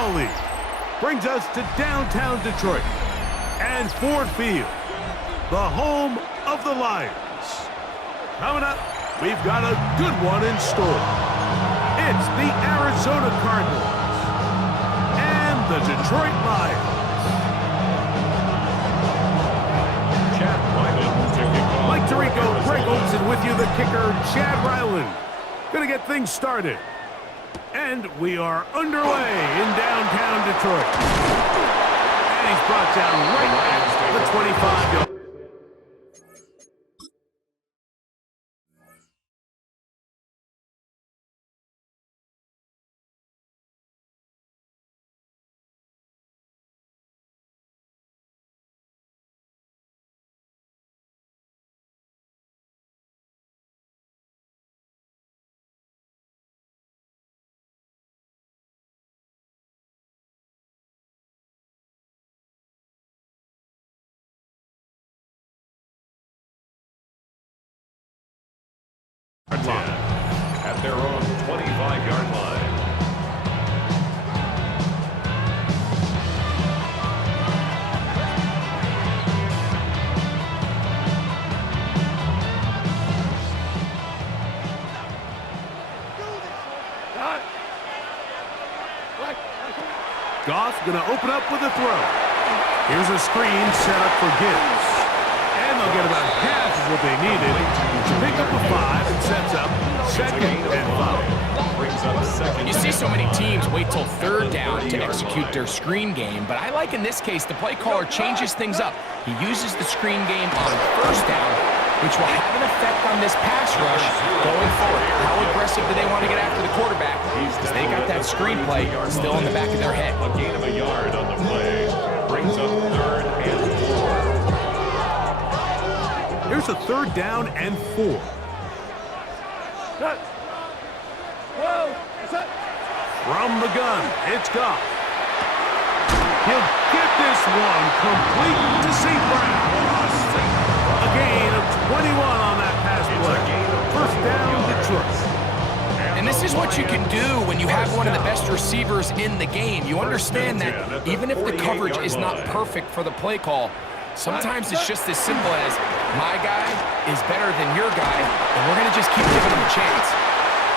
football league. Brings us to downtown Detroit and Ford Field, the home of the Lions. Coming up, we've got a good one in store. It's the Arizona Cardinals and the Detroit Lions. Mike Tirico, Greg Olsen with you, the kicker, Chad Ryland. Gonna get things started. And we are underway in downtown Detroit. And he's brought down right at the 25-yard. At their own 25-yard line. Goff going to open up with a throw. Here's a screen set up for Gibbs. And they'll get about half of what they needed to pick up a 5 and sets up 2nd and 5. You see so many teams wait till 3rd down to execute their screen game, but I like in this case the play caller changes things up. He uses the screen game on 1st down, which will have an effect on this pass rush going forward. How aggressive do they want to get after the quarterback? Because they got that screenplay still in the back of their head. A gain of a yard on the play. Brings up 3rd and 4. Here's a 3rd down and 4. From the gun, it's Goff. He'll get this one complete to St. Brown. A gain of 21 on that pass play. 1st down, Detroit. And this is what you can do when you have one of the best receivers in the game. You understand that even if the coverage is not perfect for the play call, sometimes it's just as simple as my guy is better than your guy, and we're going to just keep giving him a chance.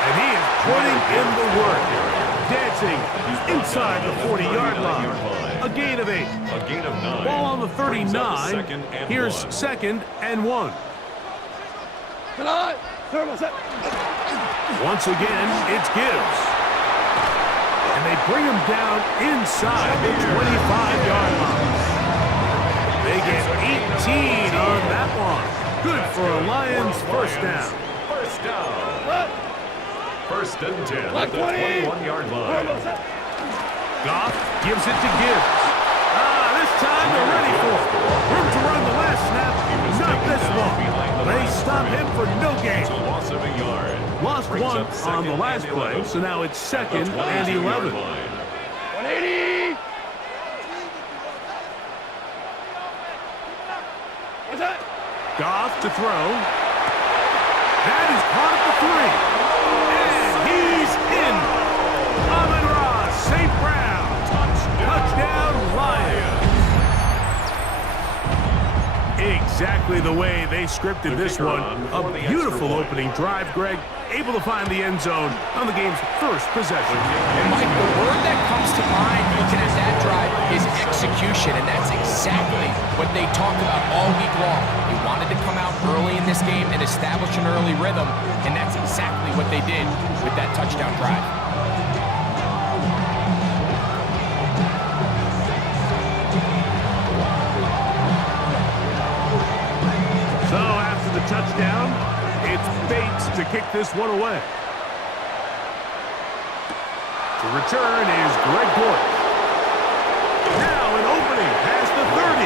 And he is putting in the work. Dancing inside the 40-yard line. A gain of 8. A gain of 9. Ball on the 39. Here's 2nd and 1. Once again, it's Gibbs. And they bring him down inside the 25-yard line. They get 18 on that one. Good for a Lions 1st down. 1st down. 1st and 10 at the 21-yard line. Goff gives it to Gibbs. This time they're ready for it. Room to run the last snap. Not this one. They stop him for no gain. Loss of a yard. Lost 1 on the last play, so now it's 2nd and 11. 180. What's that? Goff to throw. That is caught at the 3. And he's in. Amon-Ra St. Brown. Touchdown Lions. Exactly the way they scripted this one. A beautiful opening drive, Greg. Able to find the end zone on the game's 1st possession. And Mike, the word that comes to mind looking at that drive is execution, and that's exactly what they talked about all week long. They wanted to come out early in this game and establish an early rhythm, and that's exactly what they did with that touchdown drive. So after the touchdown, it's Bates to kick this one away. To return is Greg Dortch. Now an opening past the 30.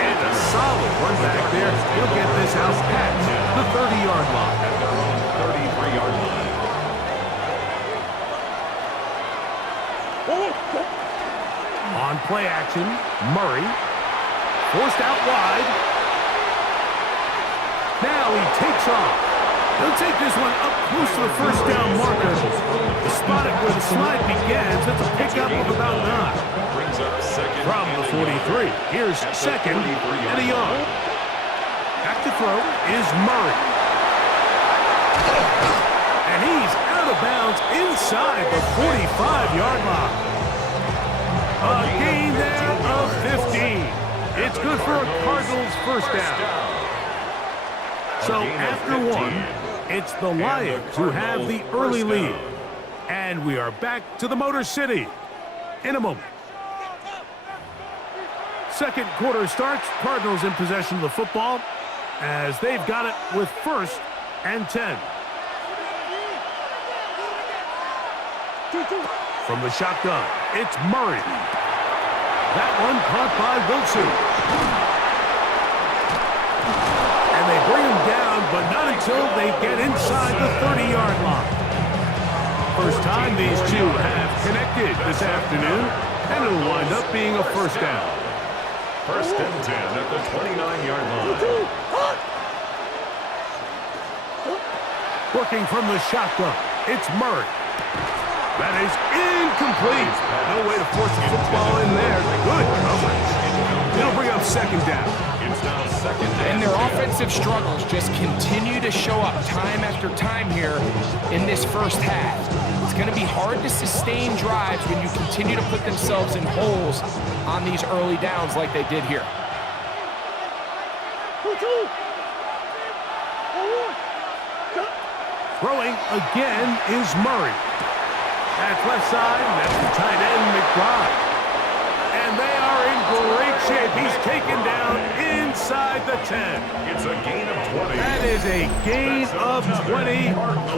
And a solid run back there. He'll get this out past the 30-yard line. At their own 33-yard line. On play action, Murray. Forced out wide. Now he takes off. He'll take this one up close to the 1st down marker. The spot where the slide begins, it's a pickup of about 3. Here's second and a yard. Back to throw is Murray. And he's out of bounds inside the 45-yard line. A gain there of 15. It's good for a Cardinals first down. So after one, it's the Lions who have the early lead. And we are back to the Motor City in a moment. Second quarter starts. Cardinals in possession of the football as they've got it with 1st and 10. From the shotgun, it's Murray. That one caught by Wilson. And they bring him down, but not until they get inside the 30-yard line. First time these two have connected this afternoon, and it'll wind up being a first down. 1st and 10 at the 29-yard line. Working from the shotgun, it's Murray. That is incomplete. No way to force the football in there. Good coverage. It'll bring up 2nd down. It's now 2nd down. And their offensive struggles just continue to show up time after time here in this first half. It's going to be hard to sustain drives when you continue to put themselves in holes on these early downs like they did here. Throwing again is Murray. That's left side, and that's the tight end, McBride. And they are in great shape. He's taken down inside the 10. It's a gain of 20. That is a gain of 20.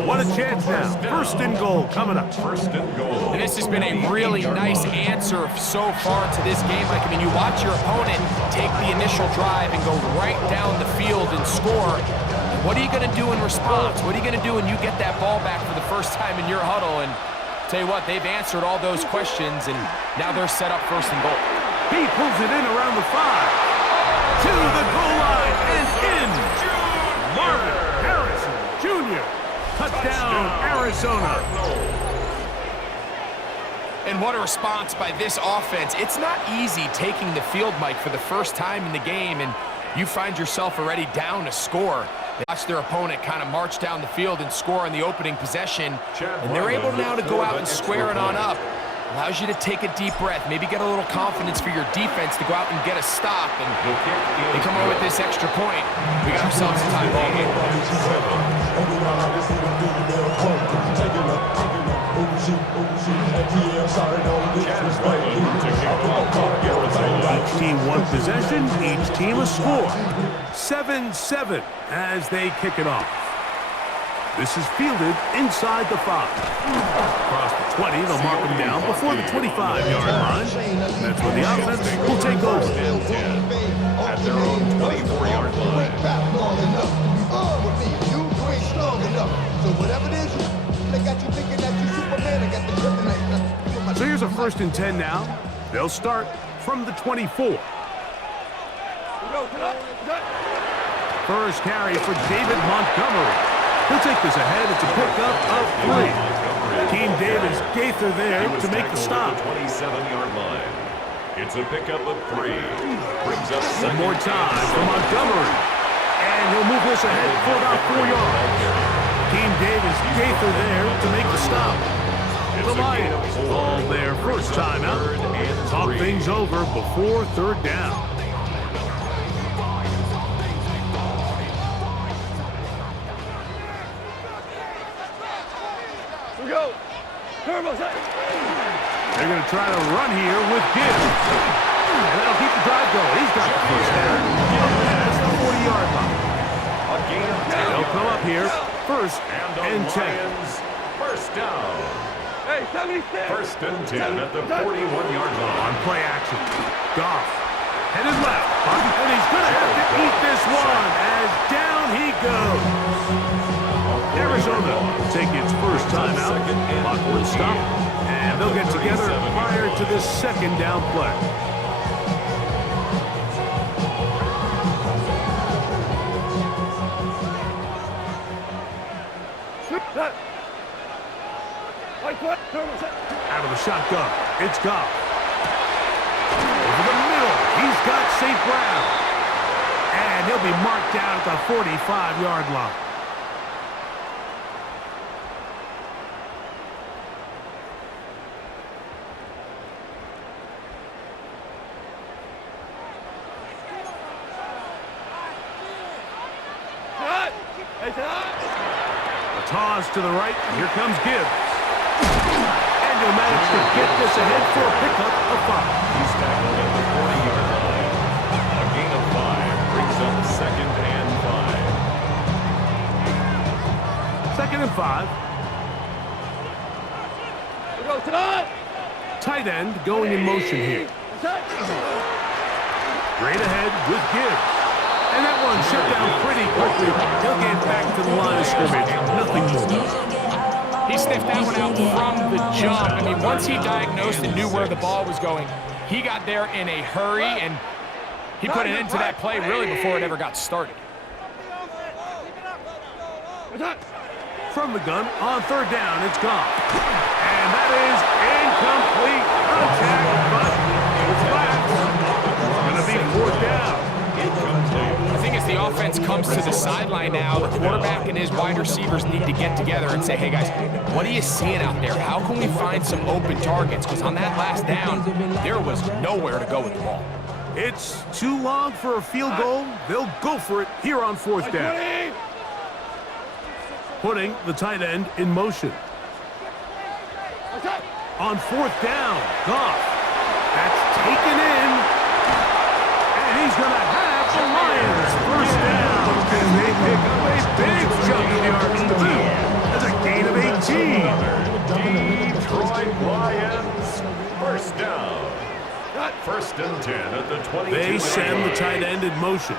What a chance now. 1st and goal coming up. 1st and goal. And this has been a really nice answer so far to this game. Like, I mean, you watch your opponent take the initial drive and go right down the field and score. What are you going to do in response? What are you going to do when you get that ball back for the first time in your huddle? And tell you what, they've answered all those questions, and now they're set up 1st and goal. He pulls it in around the 5. To the goal line and in. Marvin Harrison Jr. Touchdown, Arizona. And what a response by this offense. It's not easy taking the field, Mike, for the first time in the game, and you find yourself already down a score. They watch their opponent kind of march down the field and score on the opening possession, and they're able now to go out and square it on up. Allows you to take a deep breath, maybe get a little confidence for your defense to go out and get a stop, and they come away with this extra point. We got ourselves a tie ball game. Each team one possession, each team a score. 7-7 as they kick it off. This is fielded inside the 5. Across the 20, they'll mark them down before the 25-yard line. That's when the offense will take over. At their own 24-yard line. So here's a 1st and 10 now. They'll start from the 24. First carry for David Montgomery. He'll take this ahead. It's a pickup of 3. Team Davis Gaither there to make the stop. 27-yard line. It's a pickup of 3. Brings up One more time for Montgomery. And he'll move this ahead for about 4 yards. Team Davis Gaither there to make the stop. The Lions call their first time out. Talk things over before 3rd down. Turbo set. They're going to try to run here with Gibbs. And that'll keep the drive going. He's got the first down. That's the 40-yard line. They'll come up here, 1st and 10. First down. Hey, 76. 1st and 10 at the 41-yard line. On play action, Goff headed left, and he's going to have to eat this one as down he goes. Arizona will take its first time out. Clock will stop, and they'll get together prior to this 2nd down play. Out of the shotgun, it's Goff. Over the middle, he's St. Brown. And he'll be marked down at the 45-yard line. A toss to the right. Here comes Gibbs. And he'll manage to get this ahead for a pickup of 5. He's tackled at the 40-yard line. A gain of 5 brings up 2nd and 5. 2nd and 5. Tight end going in motion here. Straight ahead with Gibbs. And that one shut down pretty quickly. He'll get back to the line of scrimmage. Nothing more. He sniffed that one out from the jump. I mean, once he diagnosed and knew where the ball was going, he got there in a hurry, and he put an end to that play really before it ever got started. From the gun, on 3rd down, it's gone. And that is incomplete contact, but it's flat. It's going to be 4th down. I think as the offense comes to the sideline now, the quarterback and his wide receivers need to get together and say, hey, guys, what are you seeing out there? How can we find some open targets? Because on that last down, there was nowhere to go with the ball. It's too long for a field goal. They'll go for it here on 4th down. Putting the tight end in motion. On 4th down, Goff. That's taken in. And he's going to have the Lions 1st down. And they pick up a big chunk of yards to boot. That's a gain of 18. Detroit Lions, 1st down. 1st and 10 at the 22. They send the tight end in motion.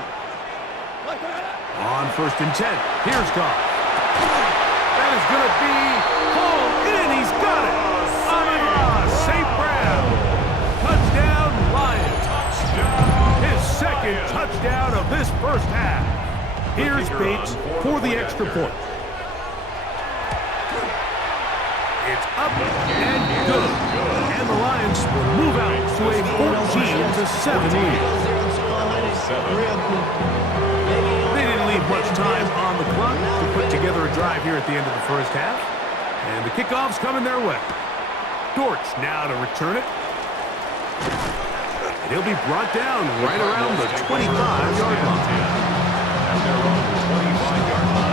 On 1st and 10, here's Goff. That is going to be hauled in. He's got it. St. Brown. Touchdown, Lions. His 2nd touchdown of this 1st half. Here's Bates for the extra point. It's up and good. And the Lions will move out to a 14-7 lead. They didn't leave much time on the clock to put together a drive here at the end of the 1st half. And the kickoff's coming their way. Dortch now to return it. And he'll be brought down right around the 25-yard line. At their own 25-yard line.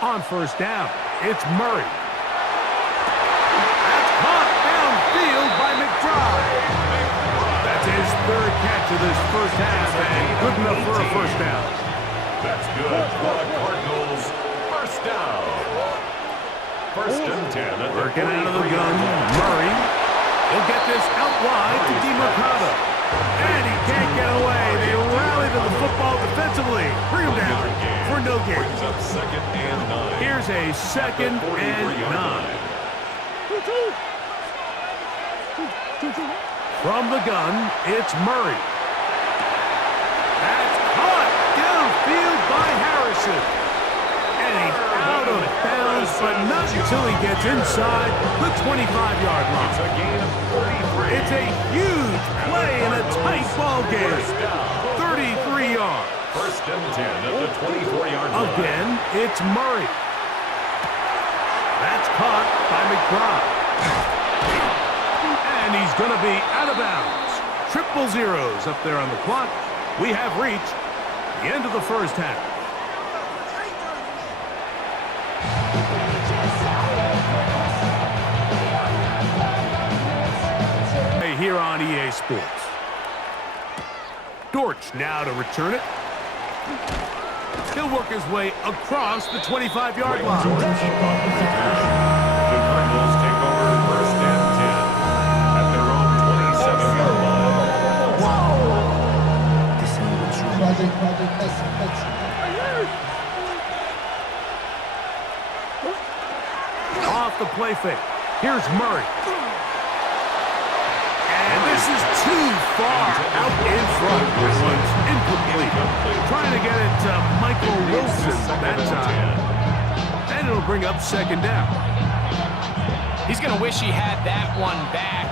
On 1st down, it's Murray. That's caught downfield by McBride. That's his 3rd catch of this 1st half, and good enough for a 1st down. That's good for the Cardinals. 1st down. 1st and 10 at the Working out of the 43-yard gun, line. Murray. He'll get this out wide to DeMarcado. And he can't get away. They rally to the football defensively. Bring him down for no gain. Brings up 2nd and 9. Here's a 2nd and 9. From the gun, it's Murray. That's caught downfield by Harrison. And he's out of bounds, but not until he gets inside the 25-yard line. It's a gain of 33. It's a huge play in a tight ball game. 33 yards. 1st and 10 at the 24-yard line. Again, it's Murray. That's caught by McBride. And he's going to be out of bounds. 0-0 up there on the clock. We have reached the end of the 1st half. Here on EA Sports. Dortch now to return it. He'll work his way across the 25-yard line. The Cardinals take over 1st and 10 at their own 27-yard line. Off the play fake. Here's Murray. And this is too far out in front. This one's incomplete. Trying to get it to Michael Wilson that time. And it'll bring up second down. He's going to wish he had that one back.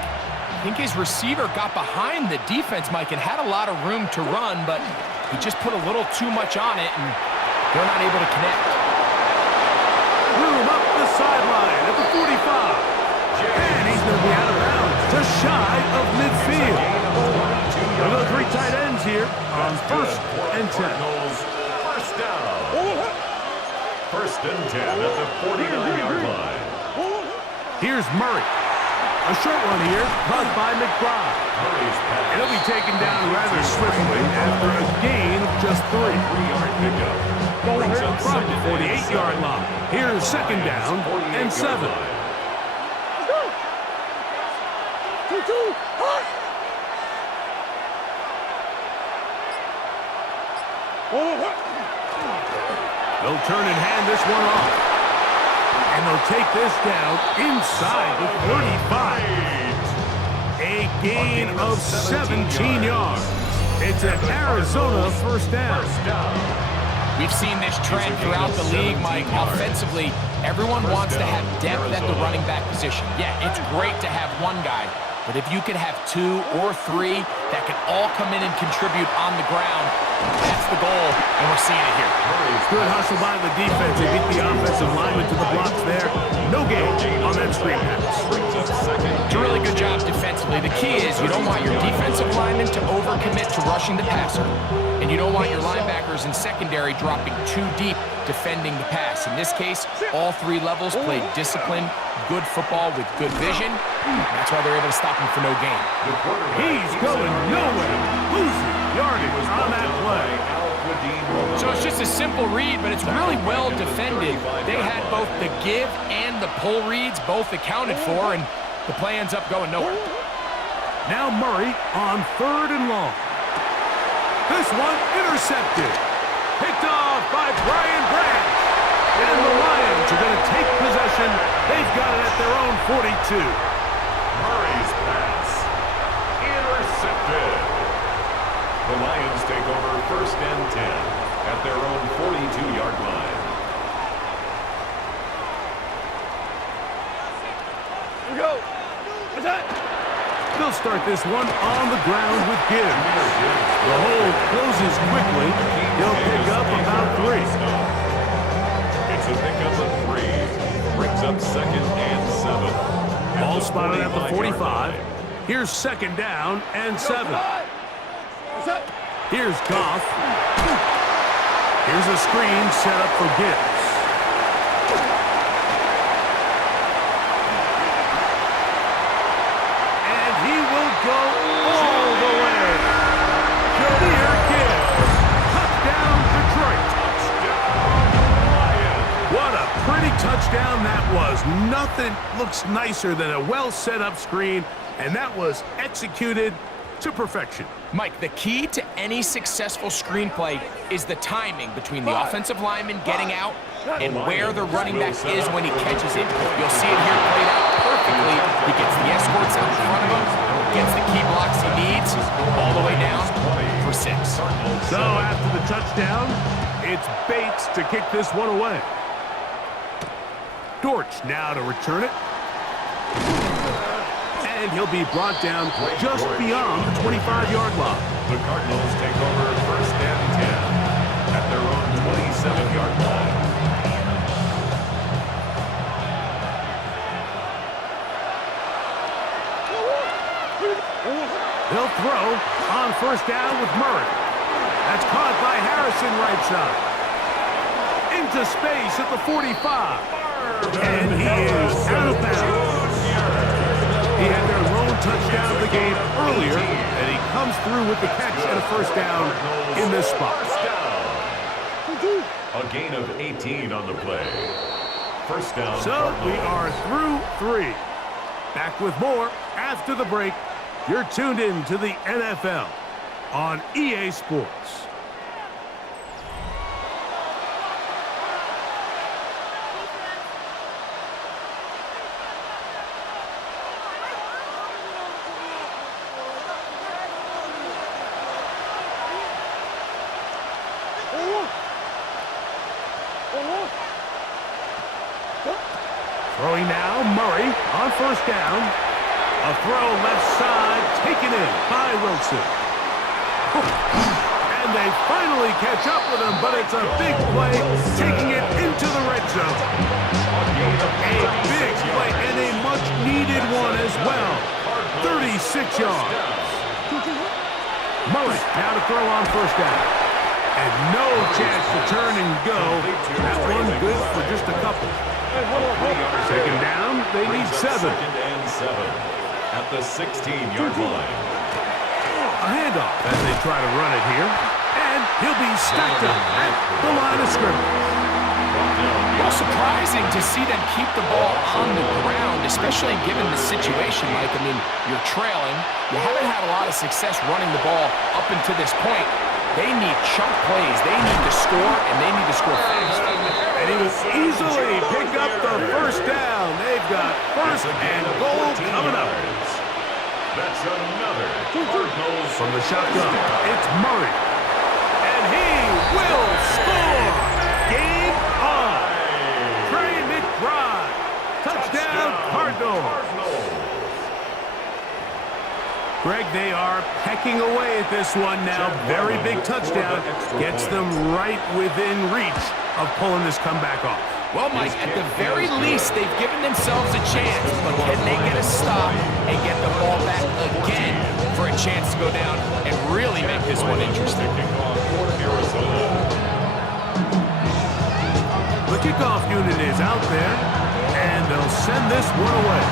I think his receiver got behind the defense, Mike, and had a lot of room to run, but he just put a little too much on it, and they're not able to connect. Room up the sideline at the 45. And he's going to be out of bounds, just shy of midfield. We'll go three tight ends here on first and 10. First down. First and 10 at the 49-yard line. Here's Murray. A short one here, caught by McBride. And he'll be taken down rather swiftly after a gain of just 3. 3-yard pickup. From the 48-yard line. Here's second down and 7. They'll turn and hand this one off. And they'll take this down inside the 35. A gain of 17 yards. It's an Arizona first down. We've seen this trend throughout the league, Mike. Offensively, everyone wants to have depth at the running back position. Yeah, it's great to have one guy, but if you could have 2 or 3 that can all come in and contribute on the ground, that's the goal, and we're seeing it here. Good hustle by the defense. They beat the offensive lineman to the blocks there. No gain on that screen pass. It's a really good job defensively. The key is you don't want your defensive linemen to overcommit to rushing the passer, and you don't want your linebackers in secondary dropping too deep defending the pass. In this case, all 3 levels played disciplined, good football with good vision. That's why they're able to stop him for no gain. He's going nowhere. Losing yardage on that play. So it's just a simple read, but it's really well defended. They had both the give and the pull reads both accounted for, and the play ends up going nowhere. Now Murray on 3rd and long. This one intercepted. Picked off by Brian Branch. And the Lions are going to take possession. They've got it at their own 42. Murray's pass. Intercepted. The Lions take over first and 10 at their own 42-yard line. Here we go. Attack. They'll start this one on the ground with Gibbs. The hold closes quickly. He'll pick up about 3. It's a pickup of 3. Brings up second and 7. Ball spotted at the 45. Here's second down and 7. Here's Goff. Here's a screen set up for Gibbs. And he will go all the way. Jameer Gibbs. Touchdown, Detroit. What a pretty touchdown that was. Nothing looks nicer than a well-set-up screen, and that was executed to perfection. Mike, the key to any successful screenplay is the timing between the offensive lineman getting out and where the running back is when he catches it. You'll see it here played out perfectly. He gets the escorts out in front of him, gets the key blocks he needs, all the way down for 6. So after the touchdown, it's Bates to kick this one away. Dortch now to return it. And he'll be brought down just beyond the 25-yard line. The Cardinals take over first and 10 at their own 27-yard line. They'll throw on first down with Murray. That's caught by Harrison right side. Into space at the 45. And he is out of bounds. He had their lone touchdown of the game earlier, and he comes through with the catch and a first down in this spot. A gain of 18 on the play. First down. So we are through 3. Back with more after the break. You're tuned in to the NFL on EA Sports. Throwing now, Murray on first down. A throw left side, taken in by Wilson. And they finally catch up with him, but it's a big play, taking it into the red zone. A big play and a much-needed one as well. 36 yards. Murray now to throw on first down. And no chance to turn and go. That one good for just a couple. Second down, they need 7. Second and 7 at the 16-yard line. A handoff as they try to run it here. And he'll be stacked up at the line of scrimmage. Well, surprising to see them keep the ball on the ground, especially given the situation, Mike. I mean, you're trailing. You haven't had a lot of success running the ball up until this point. They need chunk plays. They need to score, and they need to score fast. And he will easily pick up the first down. They've got first and goal coming up. That's another Cardinals From the shotgun, it's Murray. And he will score. Game on. Trey McBride. Touchdown, Cardinals. Greg, they are pecking away at this one now. Very big touchdown. Gets them right within reach of pulling this comeback off. Well, Mike, at the very least, they've given themselves a chance. But can they get a stop and get the ball back again for a chance to go down and really make this one interesting? The kickoff unit is out there, and they'll send this one away.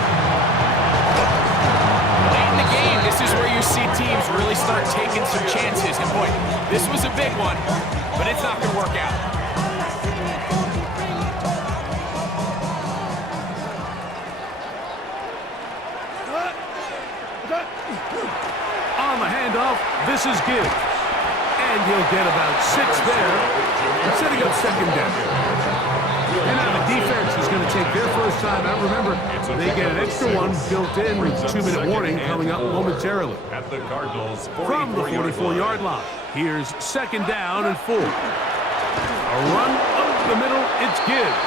Late in the game, this is where you see teams really start taking some chances. And boy, this was a big one, but it's not going to work out. On the handoff, this is Gibbs. And he'll get about 6 there, setting up second down. And now the defense is going to take their first time out. Remember, they get an extra one built in with 2-minute warning coming up momentarily. At the Cardinals From the 44-yard line, here's second down and 4. A run up the middle, it's Gibbs.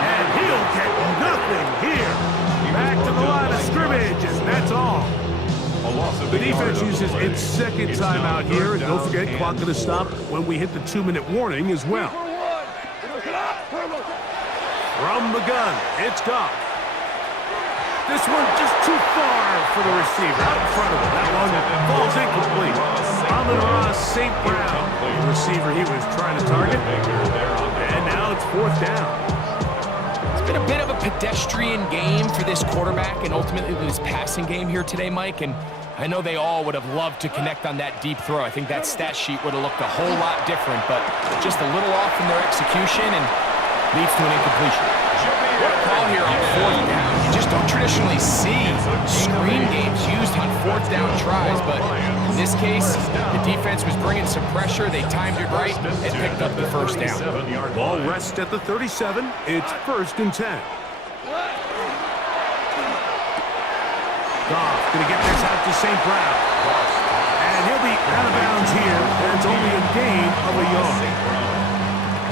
And he'll get nothing here. Back to the line of scrimmage, and that's all. The defense uses its second timeout here, and don't forget, clock going to stop when we hit the 2-minute warning as well. From the gun, it's Goff. This one just too far for the receiver, out in front of him. That one falls incomplete. Amon-Ra St. Brown, the receiver he was trying to target. And now it's 4th down. It's been a bit of a pedestrian game for this quarterback and ultimately this passing game here today, Mike. And I know they all would have loved to connect on that deep throw. I think that stat sheet would have looked a whole lot different, but just a little off in their execution and leads to an incompletion. What a call here on 4th down. You just don't traditionally see screen games used on 4th down tries, but in this case, the defense was bringing some pressure. They timed it right and picked up the first down. Ball rests at the 37. It's 1st and 10. Goff going to get this out to St. Brown. And he'll be out of bounds here. That's only a gain of a yard.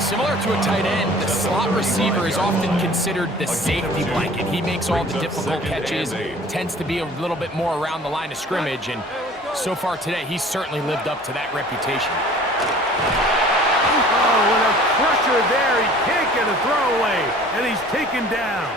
Similar to a tight end, the slot receiver is often considered the safety blanket. He makes all the difficult catches, tends to be a little bit more around the line of scrimmage, and so far today, he's certainly lived up to that reputation. Oh, with a pressure there, he can't get a throwaway, and he's taken down.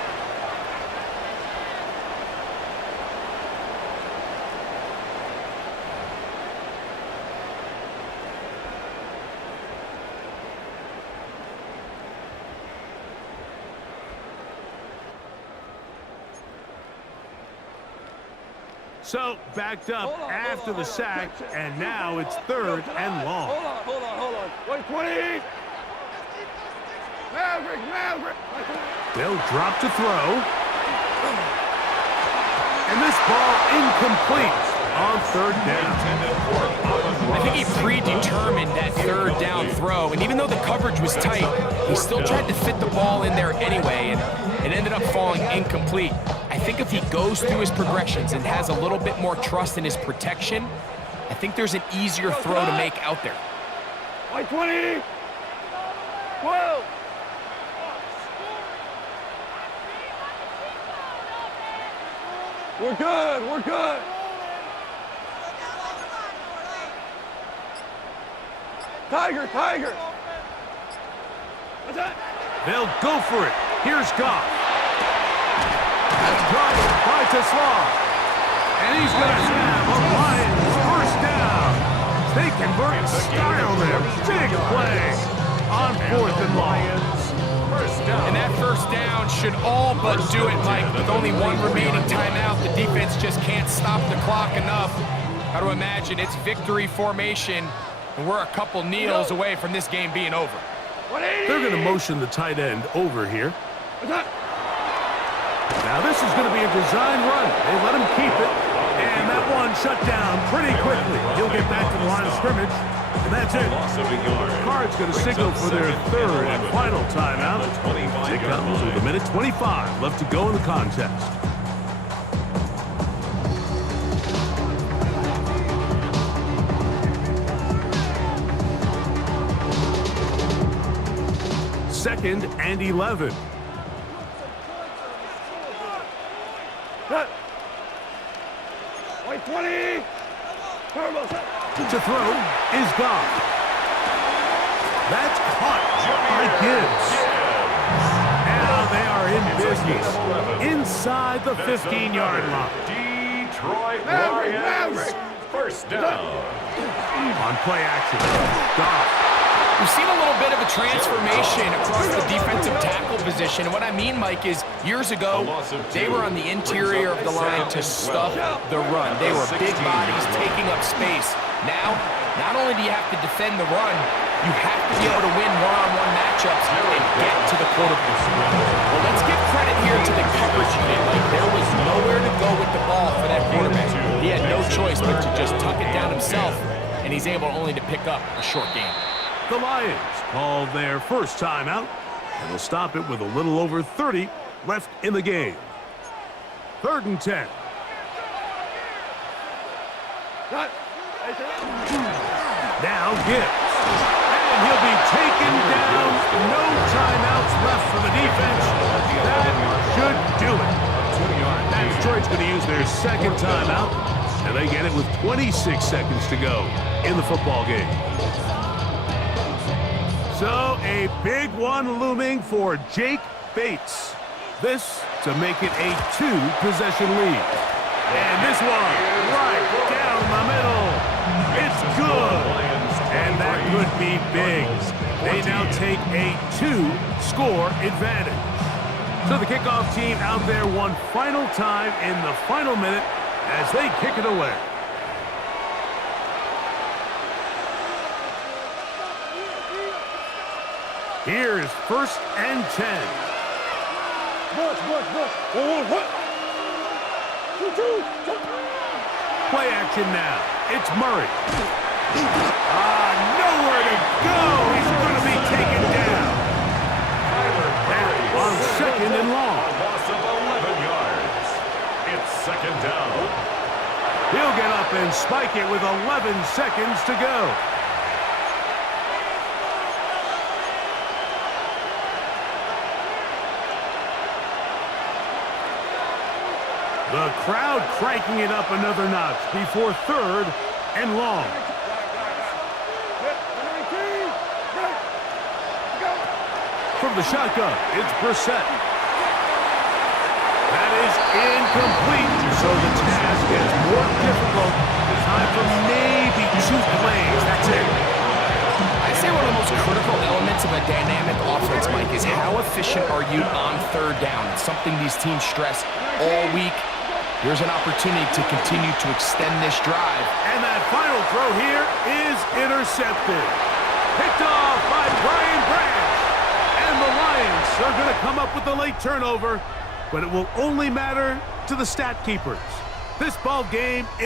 So, backed up after the sack, and now it's 3rd and long. Hold on. 120. Maverick. They'll drop to throw. And this ball incomplete on 3rd down. I think he predetermined that 3rd down throw, and even though the coverage was tight, he still tried to fit the ball in there anyway, and it ended up falling incomplete. I think if he goes through his progressions and has a little bit more trust in his protection, I think there's an easier throw to make out there. 120. 12. We're good. We're good. Tiger, Tiger. What's that? They'll go for it. Here's Goff. That's covered by Tesla. And he's going to have a Lions first down. They convert style there. Big play on 4th and long. And that first down should all but do it, Mike. With only one remaining timeout, the defense just can't stop the clock enough. Got to imagine it's victory formation, and we're a couple kneels away from this game being over. They're going to motion the tight end over here. Now this is going to be a design run. They let him keep it, and that one shut down pretty quickly. He'll get back to the line of scrimmage, and that's it. Card's going to signal for their third and final timeout. It comes with 1:25 left to go in the contest. Second and 11. White 20. To throw is Goff. That's caught by Gibbs. Now they are in business inside the 15-yard line. Detroit Lions, first down. On play action, Goff. We've seen a little bit of a transformation across the defensive tackle position. And what I mean, Mike, is years ago, they were on the interior of the line to stuff the run. They were big bodies taking up space. Now, not only do you have to defend the run, you have to be able to win one-on-one matchups and get to the quarterback. Well, let's give credit here to the coverage unit. Like, there was nowhere to go with the ball for that quarterback. He had no choice but to just tuck it down himself, and he's able only to pick up a short gain. The Lions called their first timeout, and will stop it with a little over 30 left in the game. 3rd and 10. Now Gibbs. And he'll be taken down. No timeouts left for the defense. That should do it. And Detroit's going to use their second timeout, and they get it with 26 seconds to go in the football game. So, a big one looming for Jake Bates. This to make it a 2-possession lead. And this one, right down the middle. It's good. And that could be big. They now take a 2-score advantage. So the kickoff team out there one final time in the final minute as they kick it away. Here's 1st and 10. Play action now. It's Murray. Nowhere to go. He's going to be taken down. And on 2nd and long. A loss of 11 yards. It's 2nd down. He'll get up and spike it with 11 seconds to go. The crowd cranking it up another notch before 3rd and long. From the shotgun, it's Brissett. That is incomplete, so the task gets more difficult. Time for maybe 2 plays. That's it. I'd say one of the most critical elements of a dynamic offense, Mike, is how efficient are you on 3rd down? It's something these teams stress all week. Here's an opportunity to continue to extend this drive. And that final throw here is intercepted. Picked off by Brian Branch. And the Lions are going to come up with the late turnover, but it will only matter to the stat keepers. This ball game is